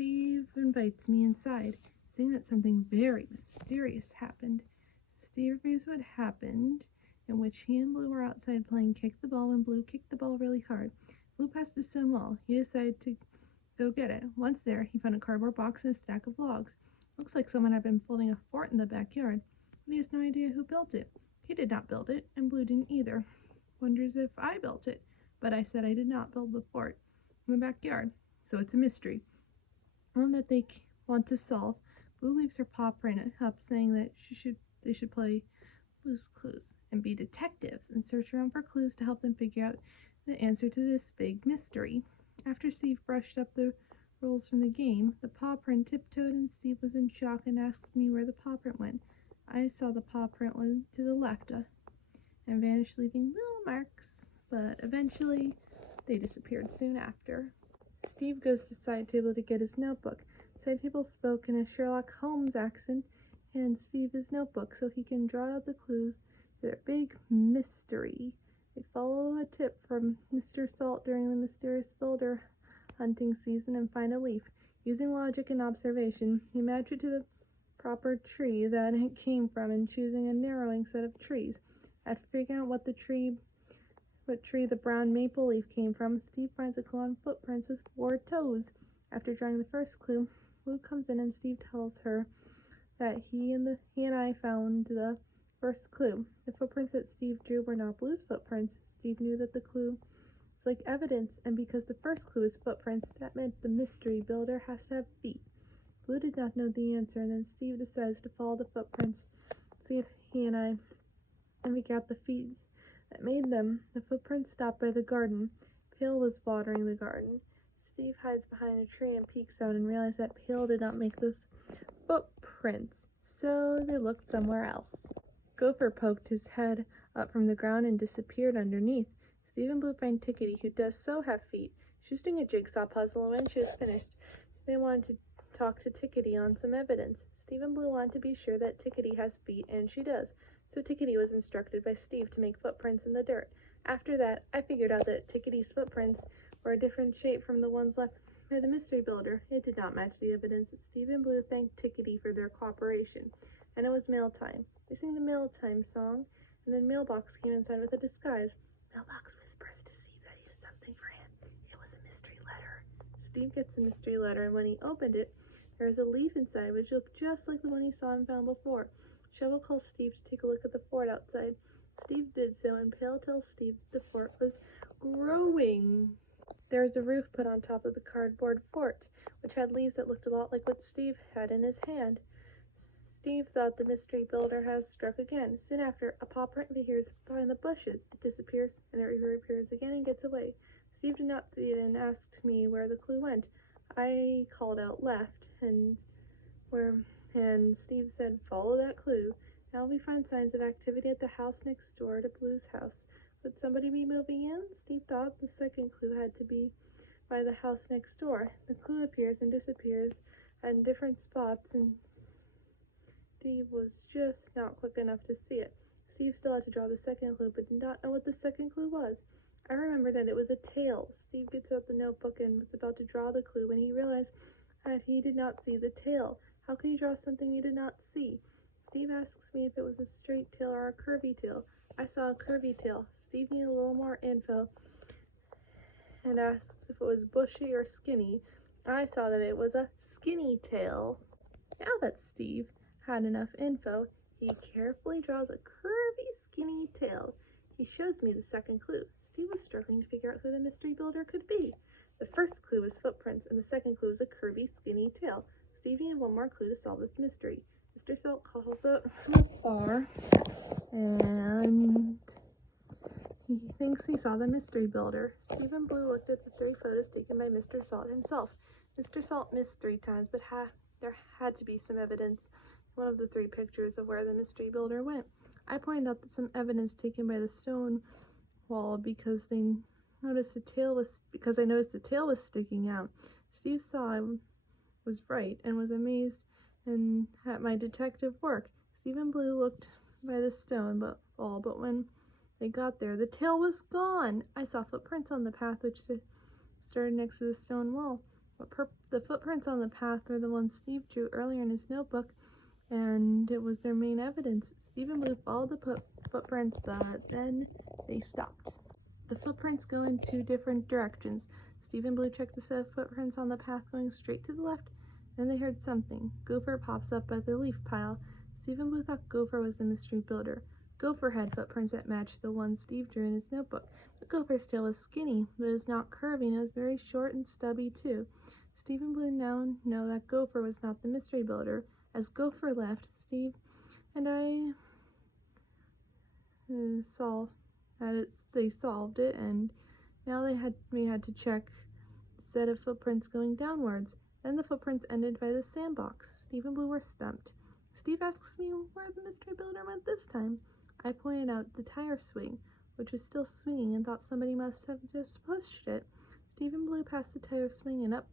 Steve invites me inside, saying that something very mysterious happened. Steve reviews what happened, in which he and Blue were outside playing kick the ball when Blue kicked the ball really hard. Blue passed a stone wall. He decided to go get it. Once there, he found a cardboard box and a stack of logs. Looks like someone had been building a fort in the backyard, but he has no idea who built it. He did not build it, and Blue didn't either. Wonders if I built it, but I said I did not build the fort in the backyard, so it's a mystery. One that they want to solve. Blue leaves her paw print up, saying that they should play Blue's Clues and be detectives and search around for clues to help them figure out the answer to this big mystery. After Steve brushed up the rules from the game, the paw print tiptoed and Steve was in shock and asked me where the paw print went. I saw the paw print went to the left and vanished, leaving little marks, but eventually they disappeared soon after. Steve goes to side table to get his notebook. Side table spoke in a Sherlock Holmes accent and hands Steve his notebook so he can draw out the clues to their big mystery. They follow a tip from Mr. Salt during the mysterious builder hunting season and find a leaf. Using logic and observation, he match it to the proper tree that it came from and choosing a narrowing set of trees. After figuring out what tree the brown maple leaf came from, Steve finds a clue on footprints with 4 toes. After drawing the first clue, Blue comes in and Steve tells her that he and I found the first clue. The footprints that Steve drew were not Blue's footprints. Steve knew that the clue was like evidence, and because the first clue is footprints, that meant the mystery builder has to have feet. Blue did not know the answer, and then Steve decides to follow the footprints, see if he and I figure out the feet that made them. The footprints stopped by the garden. Pale was watering the garden. Steve hides behind a tree and peeks out and realizes that Pale did not make those footprints, so they looked somewhere else. Gopher poked his head up from the ground and disappeared underneath. Steve and Blue find Tickety, who does so have feet. She was doing a jigsaw puzzle, and when she was finished, they wanted to talk to Tickety on some evidence. Steve and Blue wanted to be sure that Tickety has feet, and she does. So Tickety was instructed by Steve to make footprints in the dirt. After that, I figured out that Tickety's footprints were a different shape from the ones left by the mystery builder. It did not match the evidence. Steve and Blue thanked Tickety for their cooperation, and it was mail time. They sing the mail time song, and then Mailbox came inside with a disguise. Mailbox whispers to Steve that he has something for him. It was a mystery letter. Steve gets the mystery letter, and when he opened it, there was a leaf inside which looked just like the one he saw and found before. Shovel calls Steve to take a look at the fort outside. Steve did so, and Pale tells Steve the fort was growing. There was a roof put on top of the cardboard fort, which had leaves that looked a lot like what Steve had in his hand. Steve thought the mystery builder has struck again. Soon after, a paw print appears behind the bushes. It disappears, and it reappears again and gets away. Steve did not see it and asked me where the clue went. I called out left, and Steve said, follow that clue. Now we find signs of activity at the house next door to Blue's house. Would somebody be moving in? Steve thought the second clue had to be by the house next door. The clue appears and disappears at different spots, and Steve was just not quick enough to see it. Steve still had to draw the second clue, but did not know what the second clue was. I remember that it was a tail. Steve gets out the notebook and was about to draw the clue when he realized that he did not see the tail. How could he draw something he did not see? Steve asks me if it was a straight tail or a curvy tail. I saw a curvy tail. Steve needed a little more info and asked if it was bushy or skinny. I saw that it was a skinny tail. Now that Steve had enough info, he carefully draws a curvy, skinny tail. He shows me the second clue. Steve was struggling to figure out who the mystery builder could be. The first clue was footprints, and the second clue was a curvy, skinny tail. Steve needed one more clue to solve this mystery. Mr. Salt calls up from afar, and he thinks he saw the mystery builder. Steve and Blue looked at the 3 photos taken by Mr. Salt himself. Mr. Salt missed 3 times, but there had to be some evidence in one of the 3 pictures of where the mystery builder went. I pointed out that some evidence taken by the stone wall because I noticed the tail was sticking out. Steve saw I was right and was amazed at my detective work. Steve and Blue looked by the stone wall, but when they got there, the tail was gone. I saw footprints on the path which started next to the stone wall. The footprints on the path were the ones Steve drew earlier in his notebook, and it was their main evidence. Steve and Blue followed the footprints, but then they stopped. The footprints go in two different directions. Steve and Blue checked the set of footprints on the path going straight to the left. Then they heard something. Gopher pops up by the leaf pile. Steve and Blue thought Gopher was the mystery builder. Gopher had footprints that matched the ones Steve drew in his notebook. But Gopher's tail was skinny, but it was not curvy, and it was very short and stubby too. Steve and Blue now know that Gopher was not the mystery builder. As Gopher left, Steve and I they solved it, and now we had to check the set of footprints going downwards. Then the footprints ended by the sandbox. Steve and Blue were stumped. Steve asks me where the mystery builder went this time. I pointed out the tire swing, which was still swinging, and thought somebody must have just pushed it. Steve and Blue passed the tire swing and up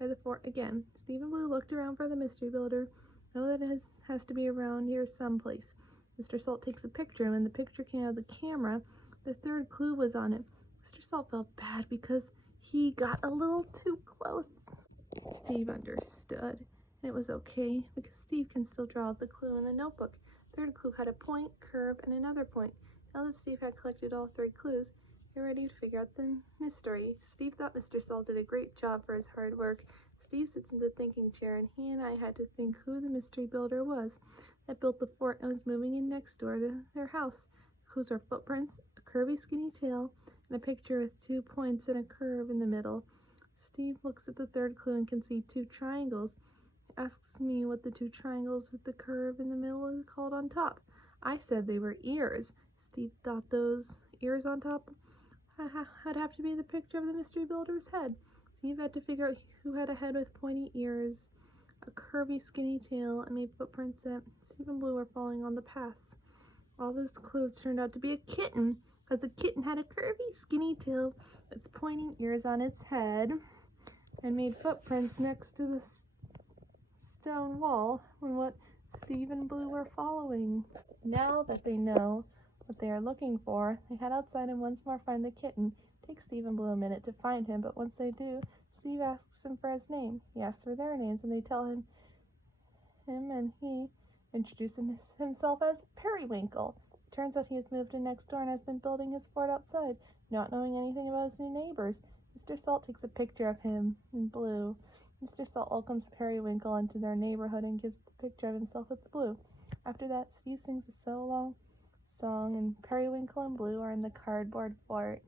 by the fort again. Steve and Blue looked around for the mystery builder. Know that it has to be around here someplace. Mr. Salt takes a picture, and when the picture came out of the camera, the third clue was on it. Mr. Salt felt bad because he got a little too close. Steve understood, and it was okay, because Steve can still draw out the clue in the notebook. The third clue had a point, curve, and another point. Now that Steve had collected all three clues, they were ready to figure out the mystery. Steve thought Mr. Salt did a great job for his hard work. Steve sits in the thinking chair, and he and I had to think who the mystery builder was that built the fort and was moving in next door to their house. Clues are footprints, a curvy skinny tail, and a picture with 2 points and a curve in the middle. Steve looks at the third clue and can see 2 triangles. He asks me what the 2 triangles with the curve in the middle is called on top. I said they were ears. Steve thought those ears on top had have to be the picture of the mystery builder's head. Steve had to figure out who had a head with pointy ears, a curvy skinny tail, and made footprints that Steve and Blue were following on the path. All those clues turned out to be a kitten, because the kitten had a curvy skinny tail with pointing ears on its head, and made footprints next to the stone wall from what Steve and Blue were following. Now that they know what they are looking for, they head outside and once more find the kitten. It takes Steve and Blue a minute to find him, but once they do, Steve asks them for his name. He asks for their names, and they tell him and he introduces himself as Periwinkle. It turns out he has moved in next door and has been building his fort outside, not knowing anything about his new neighbors. Mr. Salt takes a picture of him in blue. Mr. Salt welcomes Periwinkle into their neighborhood and gives the picture of himself with blue. After that, Steve sings a so long song, and Periwinkle and Blue are in the cardboard fort.